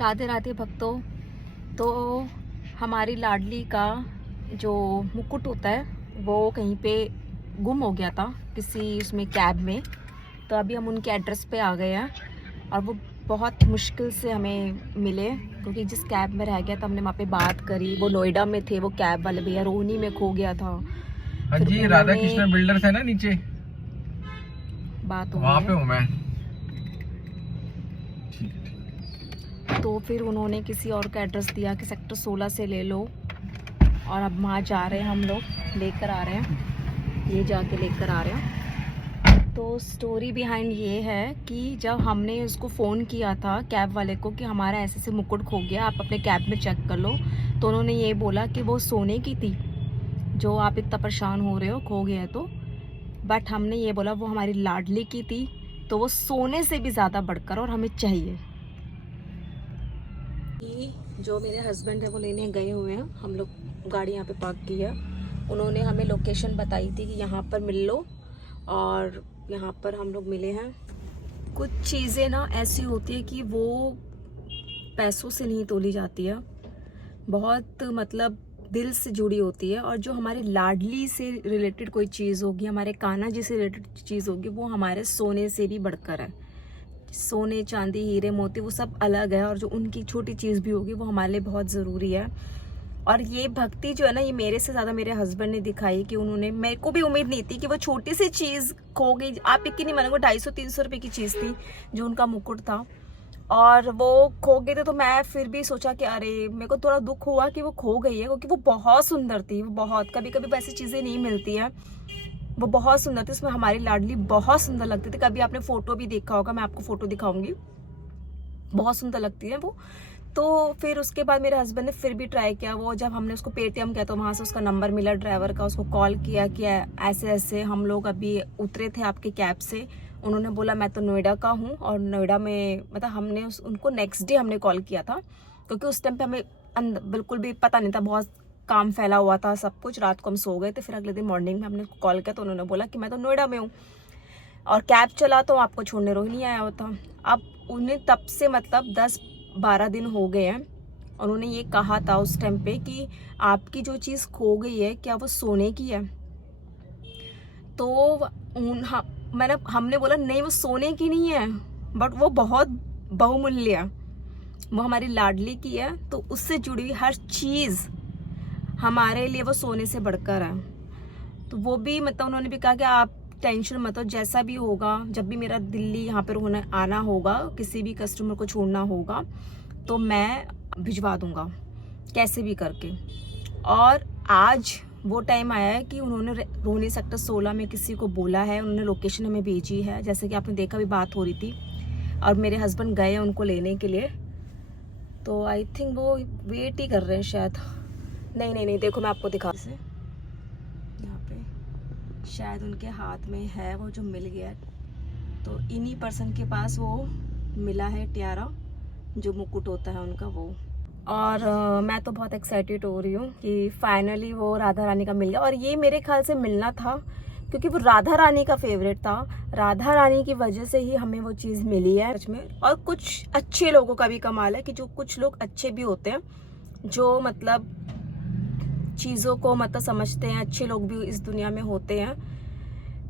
राधे राधे भक्तों। तो हमारी लाडली का जो मुकुट होता है वो कहीं पे गुम हो गया था किसी उसमें कैब में। तो अभी हम उनके एड्रेस पे आ गए हैं और वो बहुत मुश्किल से हमें मिले क्योंकि जिस कैब में रह गया था हमने वहाँ पे बात करी। वो नोएडा में थे, वो कैब वाले भैया रोहनी में खो गया था। हाँ जी, राधा कृष्ण बिल्डर्स है ना नीचे, बात हो वहाँ पे हूँ मैं। तो फिर उन्होंने किसी और का एड्रेस दिया कि सेक्टर 16 से ले लो, और अब वहाँ जा रहे हैं हम लोग, लेकर आ रहे हैं, ये जाके लेकर आ रहे हैं। तो स्टोरी बिहाइंड ये है कि जब हमने उसको फ़ोन किया था कैब वाले को कि हमारा ऐसे से मुकुट खो गया, आप अपने कैब में चेक कर लो, तो उन्होंने ये बोला कि वो सोने की थी जो आप इतना परेशान हो रहे हो, खो गया है तो। बट हमने ये बोला वो हमारी लाडली की थी, तो वो सोने से भी ज़्यादा बढ़कर और हमें चाहिए। जो मेरे हस्बैंड है वो लेने गए हुए हैं, हम लोग गाड़ी यहाँ पे पार्क की है। उन्होंने हमें लोकेशन बताई थी कि यहाँ पर मिल लो, और यहाँ पर हम लोग मिले हैं। कुछ चीज़ें ना ऐसी होती है कि वो पैसों से नहीं तोली जाती है, बहुत मतलब दिल से जुड़ी होती है। और जो हमारी लाडली से रिलेटेड कोई चीज़ होगी, हमारे कान्हा जी से रिलेटेड चीज़ होगी, वो हमारे सोने से भी बढ़कर है। सोने चांदी हीरे मोती वो सब अलग है, और जो उनकी छोटी चीज़ भी होगी वो हमारे लिए बहुत ज़रूरी है। और ये भक्ति जो है ना, ये मेरे से ज़्यादा मेरे हस्बैंड ने दिखाई कि उन्होंने, मेरे को भी उम्मीद नहीं थी कि वो छोटी सी चीज़ खो गई। आप यकीन नहीं मानोगे, 250-300 रुपये की चीज़ थी जो उनका मुकुट था, और वो खो गए थे। तो मैं फिर भी सोचा कि अरे, मेरे को थोड़ा दुख हुआ कि वो खो गई है, क्योंकि वो बहुत सुंदर थी। वो बहुत, कभी कभी वैसी चीज़ें नहीं मिलती हैं, वो बहुत सुंदर थी। उसमें हमारी लाडली बहुत सुंदर लगती थी। कभी आपने फ़ोटो भी देखा होगा, मैं आपको फ़ोटो दिखाऊंगी, बहुत सुंदर लगती है वो। तो फिर उसके बाद मेरे हस्बैंड ने फिर भी ट्राई किया। वो जब हमने उसको पेटीएम किया तो वहाँ से उसका नंबर मिला ड्राइवर का, उसको कॉल किया कि ऐसे ऐसे हम लोग अभी उतरे थे आपके कैब से। उन्होंने बोला मैं तो नोएडा का हूँ, और नोएडा में मतलब हमने उनको नेक्स्ट डे हमने कॉल किया था, क्योंकि उस टाइम पे हमें बिल्कुल भी पता नहीं था, बहुत काम फैला हुआ था सब कुछ। रात को हम सो गए थे, फिर अगले दिन मॉर्निंग में हमने कॉल किया तो उन्होंने बोला कि मैं तो नोएडा में हूँ और कैब चला तो आपको छोड़ने रोहिणी आया होता। अब उन्हें तब से मतलब 10-12 दिन हो गए हैं। उन्होंने ये कहा था उस टाइम पे कि आपकी जो चीज़ खो गई है क्या वो सोने की है? तो हमने बोला नहीं, वो सोने की नहीं है, बट वो बहुत बहुमूल्य है, वो हमारी लाडली की है। तो उससे जुड़ी हुई हर चीज़ हमारे लिए वो सोने से बढ़कर है। तो वो भी मतलब उन्होंने भी कहा कि आप टेंशन मत हो, जैसा भी होगा, जब भी मेरा दिल्ली यहाँ पर आना होगा, किसी भी कस्टमर को छोड़ना होगा तो मैं भिजवा दूंगा कैसे भी करके। और आज वो टाइम आया है कि उन्होंने रोहिणी सेक्टर 16 में किसी को बोला है, उन्होंने लोकेशन हमें भेजी है, जैसे कि आपने देखा भी बात हो रही थी, और मेरे हस्बैंड गए हैं उनको लेने के लिए। तो आई थिंक वो वेट ही कर रहे हैं शायद। नहीं, देखो मैं आपको दिखा से, यहाँ पे शायद उनके हाथ में है वो जो मिल गया। तो इन्हीं पर्सन के पास वो मिला है टियारा, जो मुकुट होता है उनका वो। और मैं तो बहुत एक्साइटेड हो रही हूँ कि फाइनली वो राधा रानी का मिल गया। और ये मेरे ख्याल से मिलना था, क्योंकि वो राधा रानी का फेवरेट था। राधा रानी की वजह से ही हमें वो चीज़ मिली है सच में। और कुछ अच्छे लोगों का भी कमाल है कि जो कुछ लोग अच्छे भी होते हैं, जो मतलब चीज़ों को मतलब समझते हैं। अच्छे लोग भी इस दुनिया में होते हैं,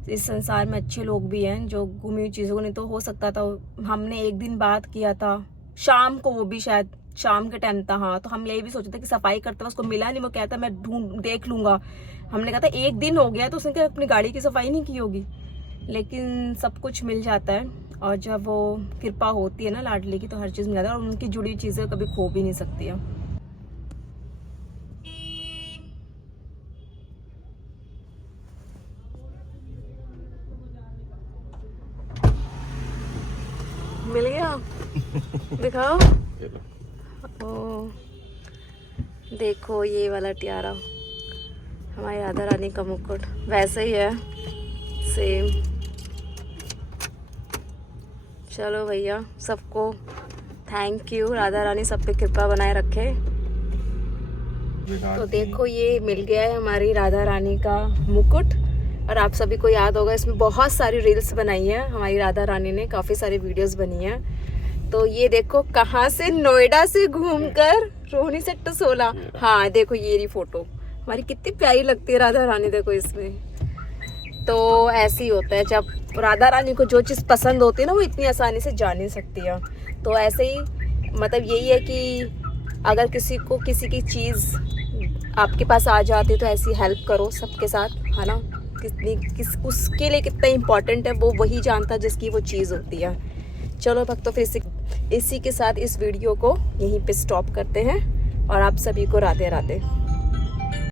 इस संसार में अच्छे लोग भी हैं जो गुमी हुई चीज़ों को। नहीं तो हो सकता था, हमने एक दिन बात किया था शाम को, वो भी शायद शाम के टाइम था। हाँ, तो हम यही भी सोचे थे कि सफाई करते वक्त उसको मिला नहीं, वो कहता मैं ढूंढ देख लूंगा। हमने कहा था एक दिन हो गया तो उसने क्या अपनी गाड़ी की सफाई नहीं की होगी, लेकिन सब कुछ मिल जाता है। और जब वो कृपा होती है ना लाडली की, तो हर चीज़ मिल जाती है, और उनकी जुड़ी चीज़ें कभी खो भी नहीं सकती है। मिल गया दिखाओ। ओ देखो, ये वाला टियारा हमारी राधा रानी का मुकुट वैसे ही है सेम। चलो भैया, सबको थैंक यू, राधा रानी सब पे कृपा बनाए रखे। तो देखो, ये मिल गया है हमारी राधा रानी का मुकुट। और आप सभी को याद होगा, इसमें बहुत सारी रील्स बनाई है हमारी राधा रानी ने, काफ़ी सारी वीडियोस बनी हैं। तो ये देखो कहाँ से, नोएडा से घूमकर रोहिणी सेक्टर 16। हाँ देखो ये रही फोटो हमारी, कितनी प्यारी लगती है राधा रानी, देखो इसमें। तो ऐसे ही होता है, जब राधा रानी को जो चीज़ पसंद होती है ना वो इतनी आसानी से जा नहीं सकती है। तो ऐसे ही मतलब यही है कि अगर किसी को किसी की चीज़ आपके पास आ जाती है तो ऐसी हेल्प करो सबके साथ, है ना। उसके लिए कितना इम्पोर्टेंट है वो वही जानता जिसकी वो चीज़ होती है। चलो भक्तों, फिर इसी के साथ इस वीडियो को यहीं पे स्टॉप करते हैं और आप सभी को राधे राधे।